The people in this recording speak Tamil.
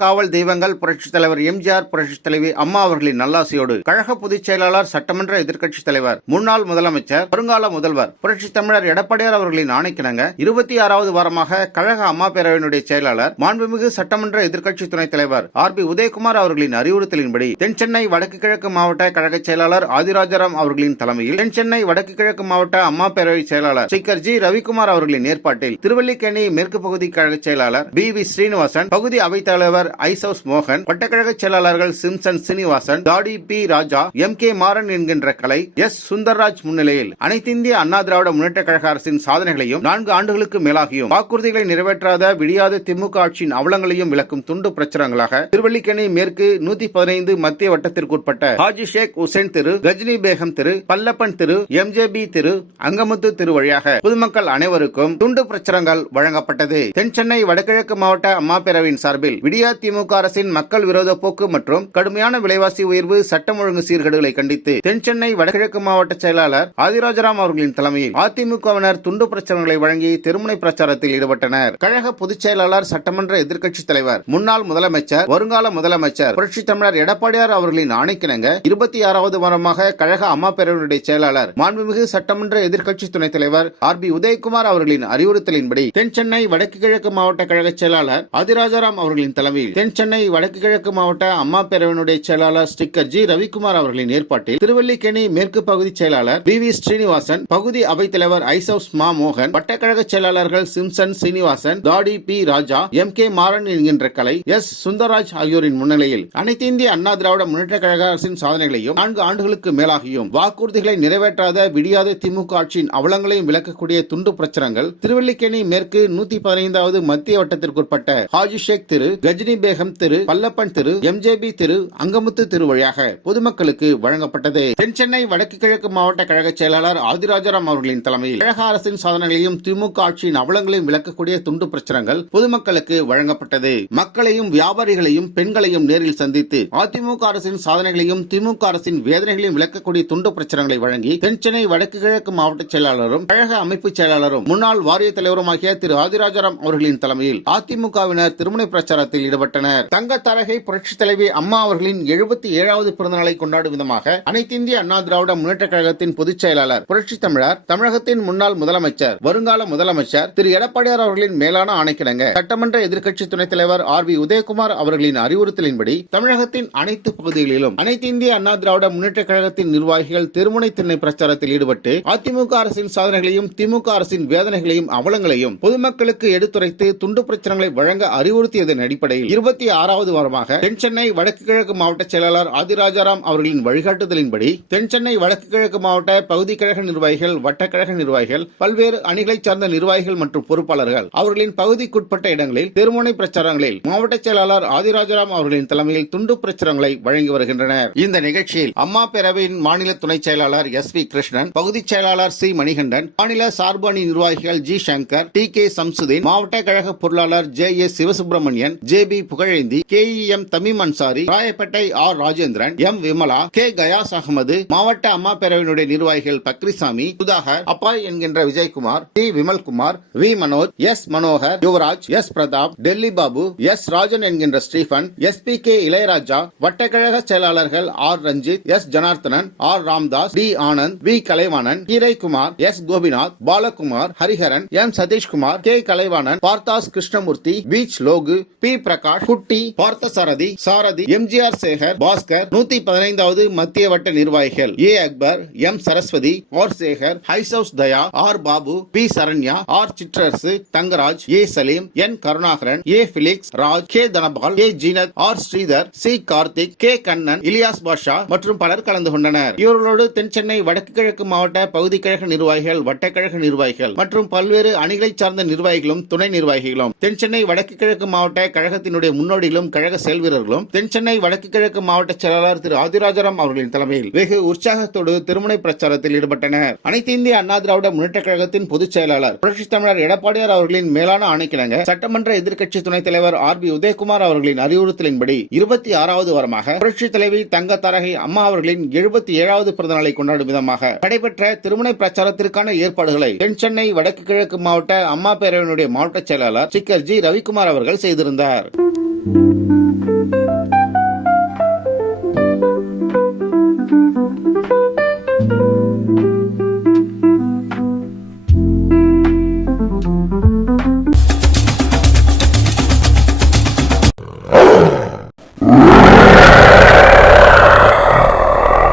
காவல் தெய்வங்கள் புரட்சித் தலைவர் எம்ஜிஆர், புரட்சித் தலைவி அம்மா அவர்களின் நல்லாசியோடு கழக பொதுச் செயலாளர், சட்டமன்ற எதிர்க்கட்சித் தலைவர், முன்னாள் முதலமைச்சர், வருங்கால முதல்வர் புரட்சித் தமிழர் எடப்பாடியார் அவர்களின் ஆணைக்கிணங்க 26வது வாரமாக கழக அம்மா பேரவையினுடைய செயலாளர், மாண்புமிகு சட்டமன்ற எதிர்க்கட்சி துணைத் தலைவர் ஆர்.பி. உதயகுமார் அவர்களின் அறிவுறுத்தலின்படி தென் சென்னை வடக்கு கிழக்கு மாவட்ட கழக செயலாளர் ஆதிராஜாராம் அவர்களின் தலைமையில் தென் சென்னை வடக்கு கிழக்கு மாவட்ட அம்மா பேரவை செயலாளர் ஸ்ரீகர் ஜி. ரவிக்குமார் அவர்களின் ஏற்பாட்டில் திருவல்லிக்கேணி மேற்கு பகுதி கழக செயலாளர் பி.வி. ஸ்ரீனிவாசன், பகுதி அவைத்தலைவர் ஐசவுஸ் மோகன், வட்டக்கழக செயலாளர்கள் சிம்சன் சீனிவாசன், தாடி பி. ராஜா, எம்.கே. மாறன் என்கின்ற கலை, எஸ். சுந்தர்ராஜ் முன்னிலையில் அனைத்திந்திய அண்ணா திராவிட முன்னேற்ற கழக அரசின் சாதனைகளையும் 4 ஆண்டுகளுக்கு மேலாகியும் வாக்குறுதிகளை நிறைவேற்றாத விடியாத திமுக ஆட்சியின் அவலங்களையும் விளக்கும் துண்டு பிரச்சுரங்களாக திருவல்லிக்கேணி மேற்கு 115 மத்திய வட்டத்திற்குட்பட்ட ஹாஜி ஷேக் உசேன் தெரு, கஜினி பேகம் தெரு, பல்லப்பன் தெரு, எம்.ஜே.பி. தெரு, அங்கமுத்து தெரு வழியாக பொதுமக்கள் அனைவருக்கும் துண்டு பிரச்சுரங்கள் வழங்கப்பட்டது. தென் சென்னை வடகிழக்கு மாவட்ட அம்மா பேரவையின் சார்பில் விடியா திமுக அரசின் மக்கள் விரோத போக்கு மற்றும் கடுமையான விலைவாசி உயர்வு, சட்டம் ஒழுங்கு சீர்கேடுகளை கண்டித்து தென் சென்னை வடகிழக்கு மாவட்ட செயலாளர் ஆதிராஜாராம் அவர்களின் தலைமையில் அதிமுகவினர் துண்டு பிரச்சாரங்களை வழங்கி தெருமுனை பிரச்சாரத்தில் ஈடுபட்டனர். கழக பொதுச் செயலாளர், சட்டமன்ற எதிர்க்கட்சித் தலைவர், முன்னாள் முதலமைச்சர், வருங்கால முதலமைச்சர் புரட்சித் தமிழர் எடப்பாடியார் அவர்களின் ஆணைக்கிணங்க 26வது வாரமாக கழக அம்மா பேரவையினுடைய செயலாளர், மாண்புமிகு சட்டமன்ற எதிர்க்கட்சி துணைத் தலைவர் ஆர்.பி. உதயகுமார் அவர்களின் அறிவுறுத்தலின்படி தென் சென்னை வடக்கு கிழக்கு மாவட்ட கழக செயலாளர் ஆதிராஜாராம் அவர்களின் தலைமையில் தென் சென்னை வடக்கு கிழக்கு மாவட்ட அம்மா பேரவையினுடைய செயலாளர் ஸ்ரீகர் ஜி. ரவிக்குமார் அவர்களின் ஏற்பாட்டில் திருவல்லிக்கேணி மேற்கு பகுதி செயலாளர் பி.வி. ஸ்ரீனிவாசன், பகுதி அவைத்தலைவர் ஐசவுஸ் மோகன், வட்டக்கழக செயலாளர்கள் சிம்சன் சீனிவாசன், தாடி பி. ராஜா, எம்.கே. மாறன் என்கின்ற கலை, எஸ். சுந்தர்ராஜ் ஆகியோரின் முன்னிலையில் அனைத்து இந்திய அண்ணா திராவிட முன்னேற்ற கழக அரசின் சாதனைகளையும் 4 ஆண்டுகளுக்கு மேலாகியும் வாக்குறுதிகளை நிறைவேற்றாத விடியாத திமுக ஆட்சியின் அவலங்களையும் விளக்கக்கூடிய துண்டு பிரச்சுரங்கள் திருவல்லிக்கேணி மேற்கு 115வது மத்திய வட்டத்திற்குட்பட்ட ஹாஜி ஷேக் தெரு, கஜினி பேகம் தெரு, பல்லப்பன் தெரு, எம்.ஜே.பி. தெரு, அங்கமுத்து தெரு வழியாக பொதுமக்களுக்கு வழங்கப்பட்டது. தென் சென்னை வடக்கு கிழக்கு மாவட்ட கழக செயலாளர் ஆதிராஜாராம் அவர்களின் தலைமையில் கழக அரசின் சாதனைகளையும் திமுக ஆட்சியின் அவலங்களையும் விளக்கக்கூடிய துண்டு பிரச்சுரங்கள் பொதுமக்களுக்கு வழங்கப்பட்டது. மக்களையும் வியாபாரிகளையும் பெண்களையும் நேரில் சந்தித்து அதிமுக அரசின் சாதனைகளையும் திமுக அரசின் வேதனைகளையும் விளக்கக்கூடிய துண்டு பிரச்சுரங்களை வழங்கி தென் சென்னை வடக்கு கிழக்கு மாவட்ட செயலாளரும் கழக அமைப்பு செயலாளரும் முன்னாள் வாரிய தலைவருமாகிய திரு ஆதிராஜாராம் அவர்களின் தலைமையில் அதிமுகவினர் திருமுனை பிரச்சாரத்தில் ஈடுபட்டனர். தங்க தரகை புரட்சித் தலைவி அம்மா அவர்களின் 77வது பிறந்த நாளை கொண்டாடும் விதமாக அனைத்து இந்திய அண்ணா திராவிட முன்னேற்ற கழகத்தின் பொதுச் செயலாளர், புரட்சித் தமிழர், தமிழகத்தின் முன்னாள் முதலமைச்சர், வருங்கால முதலமைச்சர் திரு எடப்பாடியார் அவர்களின் மேலான ஆணைக்கிணங்க சட்டமன்ற எதிர்க்கட்சி துணைத் தலைவர் ஆர்.பி. உதயகுமார் அவர்களின் அறிவுறுத்தலின்படி தமிழகத்தின் அனைத்து பகுதிகளிலும் அனைத்து இந்திய அண்ணா திராவிட முன்னேற்ற கழகத்தின் நிர்வாகிகள் தெருமுனை திண்ணை பிரச்சாரத்தில் ஈடுபட்டு அதிமுக அரசின் சாதனைகளையும் திமுக அரசின் வேதனைகளையும் அவலங்களையும் பொதுமக்களுக்கு எடுத்துரைத்து துண்டு பிரச்சுரங்களை வழங்க அறிவுறுத்தியதன் அடிப்படையில் 26வது வாரமாக தென் சென்னை வடக்கு கிழக்கு மாவட்ட செயலாளர் ஆதிராஜாராம் அவர்களின் வழிகாட்டுதலின்படி தென் சென்னை வடக்கு கிழக்கு மாவட்ட பகுதி கழக நிர்வாகிகள், வட்டக்கழக நிர்வாகிகள், பல்வேறு அணிகளை சார்ந்த நிர்வாகிகள் மற்றும் பொறுப்பாளர்கள் அவர்களின் பகுதிக்குட்பட்ட இடங்களில் தெருமுனை பிரச்சாரங்களில் மாவட்ட செயலாளர் ஆதிராஜாராம் அவர்களின் தலைமையில் துண்டு பிரச்சுரங்களை வழங்கி வருகின்றனர். இந்த நிகழ்ச்சியில் அம்மா பேரவையின் மாநில துணை செயலாளர் எஸ்.வி. கிருஷ்ணன், பகுதி செயலாளர் சி. மணிகண்டன், மாநில சார்பு அணி நிர்வாகிகள் G. Shankar, T. K. Samsudeen, மாவட்ட கழக பொருளாளர் J. S. Sivasubramanian, JP. Pugazhendhi, KEM. Tamim Ansari, Royapettah R. Rajendran, M. Vimala, K. Gayas Ahmed, மாவட்ட அம்மா பேரவையினுடைய நிர்வாகிகள் பக்ரிசாமி, சுதாகர், அப்பாய் என்கின்ற Vijayakumar, T. Vimalkumar, V. Manoj, S. Manohar, Yuvaraj, S. Prathap, Delhi Babu, S. Rajan என்கின்ற ஸ்டீபன், எஸ்.பி.கே. இளையராஜா, வட்டக்கழக செயலாளர்கள் R. Ranjith, S. Janarthanan, R. Ramdas, T. Anand, V. Kalaivanan, Keeraikumar, S. Gopinath, Balakumar, Hariharan, M. Sathishkumar, K. Kalaivanan, Parthas Krishnamoorthy, Beach Logu, P. Prakash, Kutty, Parthasarathy, சாரதி, எம்.ஜி.ஆர். சேகர், பாஸ்கர், 115வது மத்திய வட்ட நிர்வாகிகள் A. Akbar, M. Saraswathi, R. Sekar, ஹைசவுஸ் Daya, R. Babu, P. Saranya, R. Chitrarasu, Thangaraj, A. Salim, N. Karunakaran, A. Felix, Raj, K. Dhanapal, K. Zeenat, R. Sridhar, C. Karthik, K. Kannan, Ilyas Basha மற்றும் பலர் கலந்து கொண்டனர். இவர்களோடு தென் சென்னை வடக்கு கிழக்கு மாவட்ட பகுதி கழக நிர்வாகிகள், வட்டக்கழக நிர்வாகிகள் மற்றும் பல்வேறு அணிகளை சார்ந்த நிர்வாகிகளும் துணை நிர்வாகிகளும், தென் சென்னை வடக்கு கிழக்கு மாவட்ட கழகத்தினுடைய முன்னோடிகளும் கழக செயல்வீரர்களும், தென் சென்னை வடக்கு கிழக்கு மாவட்ட செயலாளர் திரு ஆதிராஜாராம் அவர்களின் தலைமையில் வெகு உற்சாகத்தோடு திருமுனை பிரச்சாரத்தில் ஈடுபட்டனர். அனைத்து இந்திய அண்ணா திராவிட முன்னேற்ற கழகத்தின் பொதுச் செயலாளர் புரட்சித் தமிழர் எடப்பாடியார் அவர்களின் மேலான ஆணைக்கிணங்க சட்டமன்ற எதிர்க்கட்சி துணைத் தலைவர் ஆர்.பி. உதயகுமார் அவர்களின் அறிவுறுத்தலின்படி 26வது வாரமாக புரட்சித் தலைவி தங்க தரகை அம்மா அவர்களின் 77வது பிறந்த நாளை கொண்டாடும் விதமாக நடைபெற்ற திருமுனை பிரச்சாரத்திற்கான ஏற்பாடுகளை தென் சென்னை வடக்கு கிழக்கு மாவட்ட அம்மா பேரவையினுடைய மாவட்ட செயலாளர் ஸ்ரீகர் ஜி. ரவிக்குமார் அவர்கள் செய்திருந்தார். வணக்கம்.